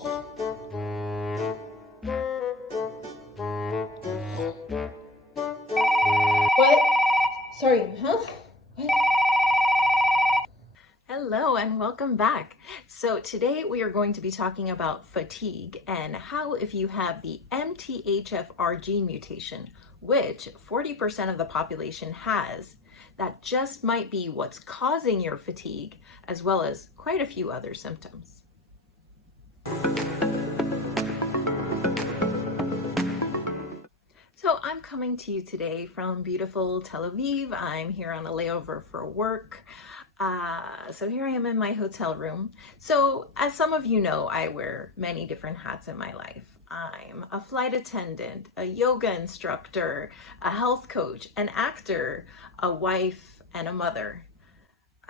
What? Sorry, huh? What? Hello and welcome back. So today we are going to be talking about fatigue and how if you have the MTHFR gene mutation, which 40% of the population has, that just might be what's causing your fatigue, as well as quite a few other symptoms. So I'm coming to you today from beautiful Tel Aviv. I'm here on a layover for work. So here I am in my hotel room. So as some of you know, I wear many different hats in my life. I'm a flight attendant, a yoga instructor, a health coach, an actor, a wife, and a mother.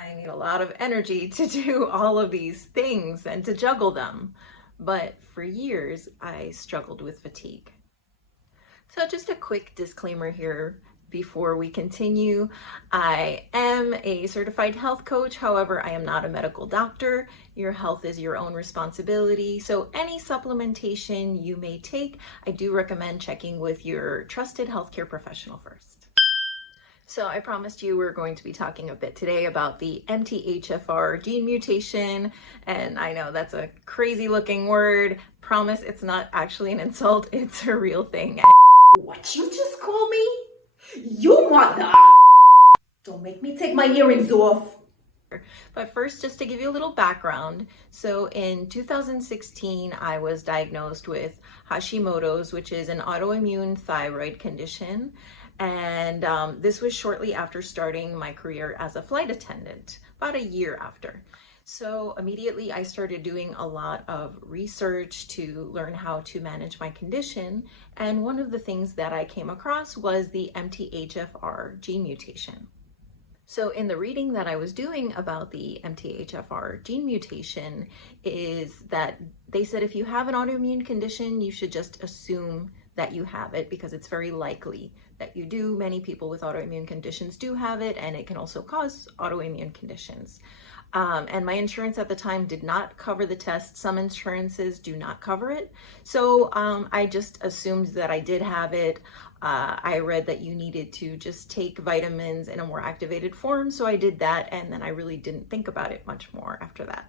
I need a lot of energy to do all of these things and to juggle them. But for years, I struggled with fatigue. So just a quick disclaimer here before we continue. I am a certified health coach. However, I am not a medical doctor. Your health is your own responsibility. So any supplementation you may take, I do recommend checking with your trusted healthcare professional first. So I promised you we're going to be talking a bit today about the MTHFR gene mutation. And I know that's a crazy looking word. Promise it's not actually an insult. It's a real thing. What you just call me? You mother! Don't make me take my earrings off. But first, just to give you a little background. So in 2016, I was diagnosed with Hashimoto's, which is an autoimmune thyroid condition. And this was shortly after starting my career as a flight attendant, about a year after. So immediately I started doing a lot of research to learn how to manage my condition. And one of the things that I came across was the MTHFR gene mutation. So in the reading that I was doing about the MTHFR gene mutation is that they said if you have an autoimmune condition, you should just assume that you have it because it's very likely that you do. Many people with autoimmune conditions do have it, and it can also cause autoimmune conditions. And my insurance at the time did not cover the test. Some insurances do not cover it. So I just assumed that I did have it. I read that you needed to just take vitamins in a more activated form. So I did that. And then I really didn't think about it much more after that.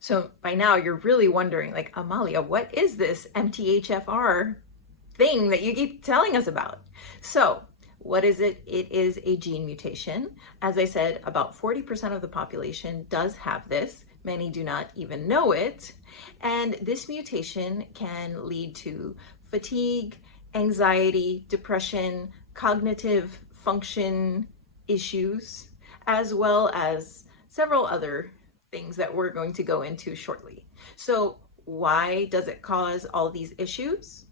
So by now you're really wondering, like, Amalia, what is this MTHFR thing that you keep telling us about? So what is it? It is a gene mutation. As I said, about 40% of the population does have this. Many do not even know it. And this mutation can lead to fatigue, anxiety, depression, cognitive function issues, as well as several other things that we're going to go into shortly. So why does it cause all these issues?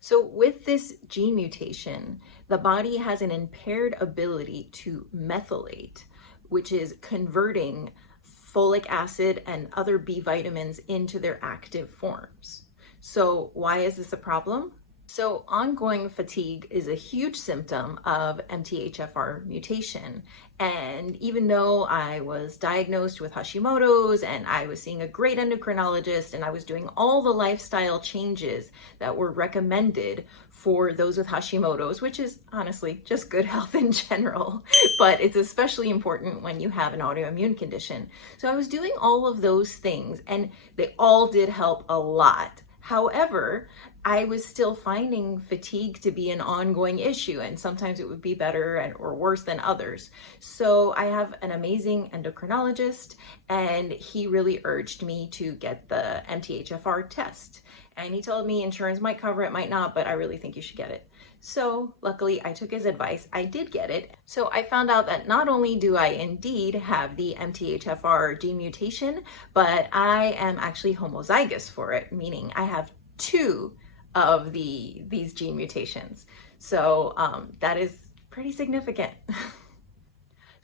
So with this gene mutation, the body has an impaired ability to methylate, which is converting folic acid and other B vitamins into their active forms. So why is this a problem? So ongoing fatigue is a huge symptom of MTHFR mutation. And even though I was diagnosed with Hashimoto's and I was seeing a great endocrinologist and I was doing all the lifestyle changes that were recommended for those with Hashimoto's, which is honestly just good health in general, but it's especially important when you have an autoimmune condition. So I was doing all of those things and they all did help a lot. However, I was still finding fatigue to be an ongoing issue, and sometimes it would be better or worse than others. So I have an amazing endocrinologist, and he really urged me to get the MTHFR test. And he told me insurance might cover it, might not, but I really think you should get it. So luckily I took his advice. I did get it. So I found out that not only do I indeed have the MTHFR gene mutation, but I am actually homozygous for it, meaning I have two of these gene mutations. So that is pretty significant.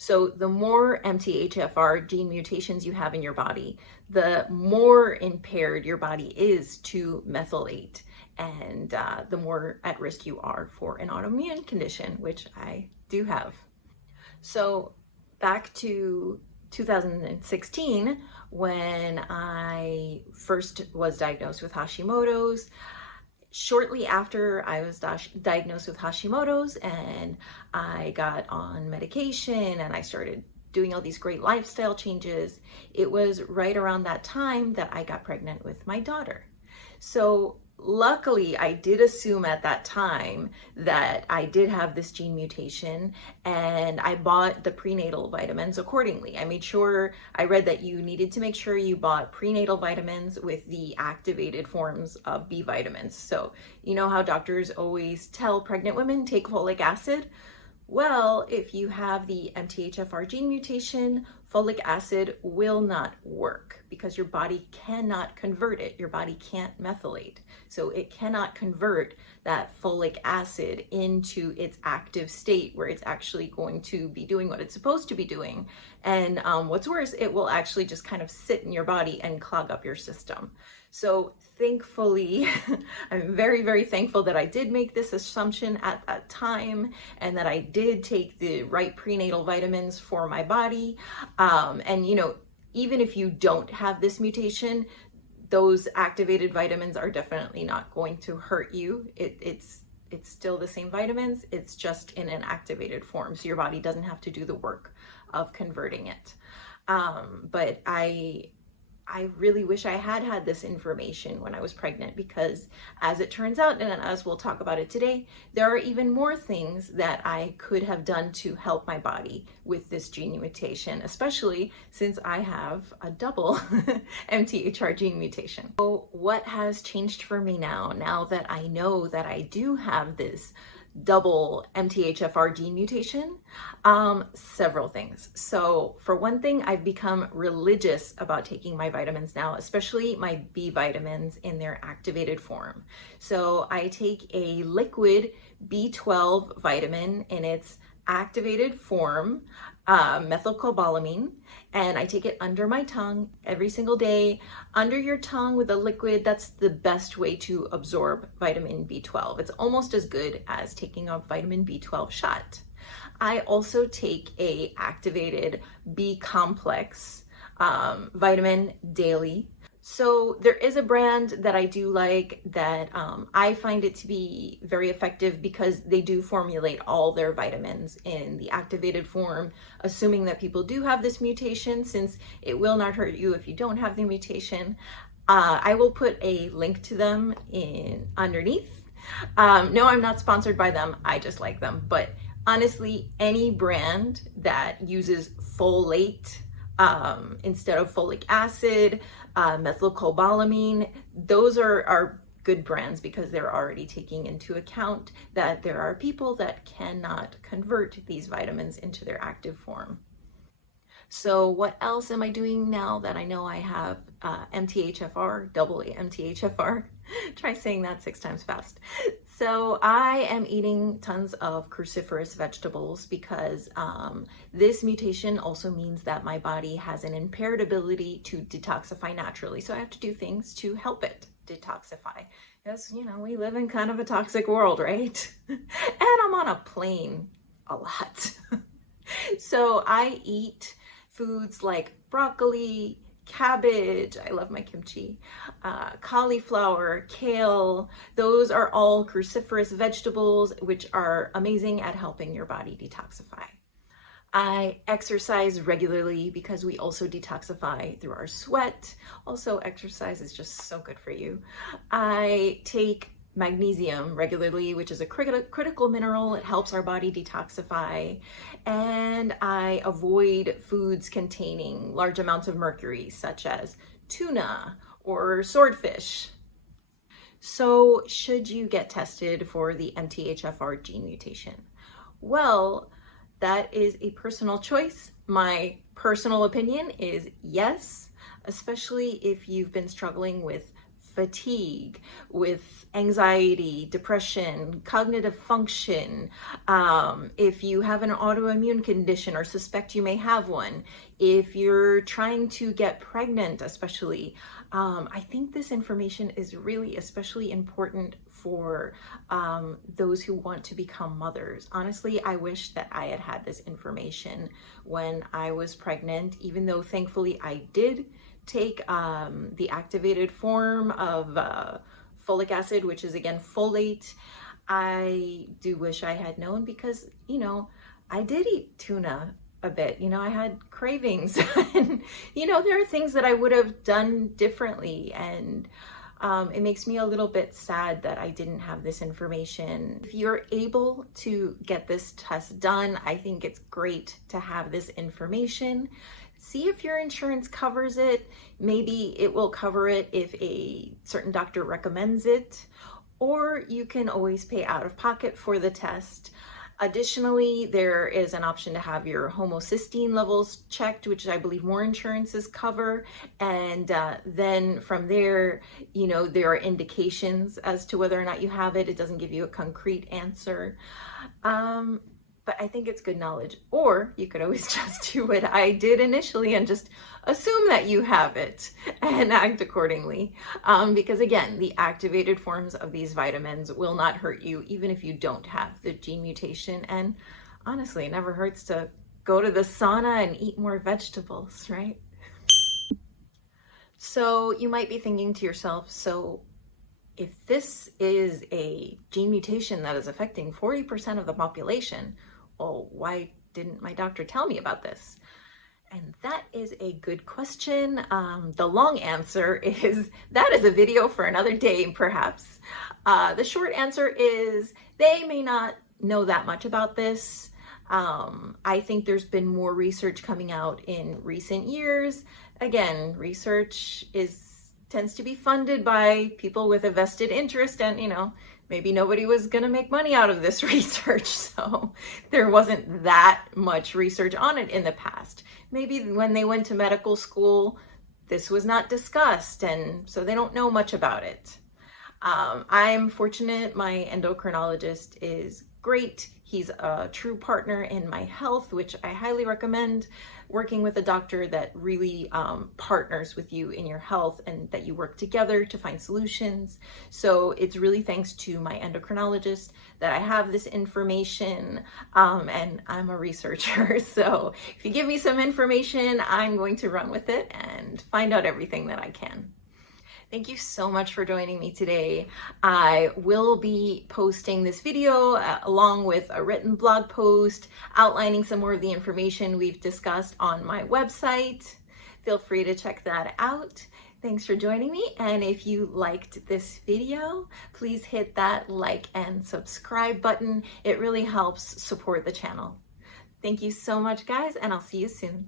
So the more MTHFR gene mutations you have in your body, the more impaired your body is to methylate, and the more at risk you are for an autoimmune condition, which I do have. So back to 2016 when I first was diagnosed with Hashimoto's. Shortly after I was diagnosed with Hashimoto's and I got on medication and I started doing all these great lifestyle changes, it was right around that time that I got pregnant with my daughter. So luckily, I did assume at that time that I did have this gene mutation, and I bought the prenatal vitamins accordingly. I made sure, I read that you needed to make sure you bought prenatal vitamins with the activated forms of B vitamins. So you know how doctors always tell pregnant women, take folic acid? Well, if you have the MTHFR gene mutation, folic acid will not work because your body cannot convert it. Your body can't methylate. So it cannot convert that folic acid into its active state where it's actually going to be doing what it's supposed to be doing. And what's worse, it will actually just kind of sit in your body and clog up your system. So thankfully, I'm very, very thankful that I did make this assumption at that time and that I did take the right prenatal vitamins for my body. And you know, even if you don't have this mutation, those activated vitamins are definitely not going to hurt you. It's still the same vitamins, it's just in an activated form. So your body doesn't have to do the work of converting it. But I really wish I had this information when I was pregnant, because as it turns out, and as we'll talk about it today, there are even more things that I could have done to help my body with this gene mutation, especially since I have a double MTHR gene mutation. So what has changed for me now that I know that I do have this double MTHFR gene mutation? Several things. So for one thing, I've become religious about taking my vitamins now, especially my B vitamins in their activated form. So I take a liquid B12 vitamin in its activated form, methylcobalamin, and I take it under my tongue every single day. Under your tongue with a liquid, that's the best way to absorb vitamin B12. It's almost as good as taking a vitamin B12 shot. I also take a activated B complex vitamin daily. So there is a brand that I do like that I find it to be very effective because they do formulate all their vitamins in the activated form, assuming that people do have this mutation, since it will not hurt you if you don't have the mutation. I will put a link to them underneath. No, I'm not sponsored by them. I just like them. But honestly, any brand that uses folate instead of folic acid, methylcobalamin, those are good brands because they're already taking into account that there are people that cannot convert these vitamins into their active form. So what else am I doing now that I know I have MTHFR, double MTHFR? Try saying that 6 times fast. So I am eating tons of cruciferous vegetables because this mutation also means that my body has an impaired ability to detoxify naturally. So I have to do things to help it detoxify. Because, you know, we live in kind of a toxic world, right? And I'm on a plane a lot. So I eat foods like broccoli, cabbage, I love my kimchi, cauliflower, kale. Those are all cruciferous vegetables, which are amazing at helping your body detoxify. I exercise regularly because we also detoxify through our sweat. Also, exercise is just so good for you. I take magnesium regularly, which is a critical mineral. It helps our body detoxify. And I avoid foods containing large amounts of mercury, such as tuna or swordfish. So should you get tested for the MTHFR gene mutation? Well, that is a personal choice. My personal opinion is yes, especially if you've been struggling with fatigue, with anxiety, depression, cognitive function, if you have an autoimmune condition or suspect you may have one, if you're trying to get pregnant, especially, I think this information is really especially important for those who want to become mothers. Honestly, I wish that I had had this information when I was pregnant, even though thankfully I did take the activated form of folic acid, which is again folate. I do wish I had known because, you know, I did eat tuna a bit. You know, I had cravings and, you know, there are things that I would have done differently. And it makes me a little bit sad that I didn't have this information. If you're able to get this test done, I think it's great to have this information. See if your insurance covers it. Maybe it will cover it if a certain doctor recommends it, or you can always pay out of pocket for the test. Additionally, there is an option to have your homocysteine levels checked, which I believe more insurances cover. And then from there, you know, there are indications as to whether or not you have it. It doesn't give you a concrete answer. But I think it's good knowledge. Or you could always just do what I did initially and just assume that you have it and act accordingly. Because again, the activated forms of these vitamins will not hurt you even if you don't have the gene mutation. And honestly, it never hurts to go to the sauna and eat more vegetables, right? So you might be thinking to yourself, so if this is a gene mutation that is affecting 40% of the population, well, why didn't my doctor tell me about this? And that is a good question. The long answer is that is a video for another day, perhaps. The short answer is they may not know that much about this. I think there's been more research coming out in recent years. Again, research tends to be funded by people with a vested interest, and, you know, maybe nobody was going to make money out of this research, so there wasn't that much research on it in the past. Maybe when they went to medical school, this was not discussed, and so they don't know much about it. I'm fortunate. My endocrinologist is great. He's a true partner in my health, which I highly recommend. Working with a doctor that really partners with you in your health and that you work together to find solutions. So it's really thanks to my endocrinologist that I have this information, and I'm a researcher. So if you give me some information, I'm going to run with it and find out everything that I can. Thank you so much for joining me today. I will be posting this video along with a written blog post outlining some more of the information we've discussed on my website. Feel free to check that out. Thanks for joining me. And if you liked this video, please hit that like and subscribe button. It really helps support the channel. Thank you so much, guys, and I'll see you soon.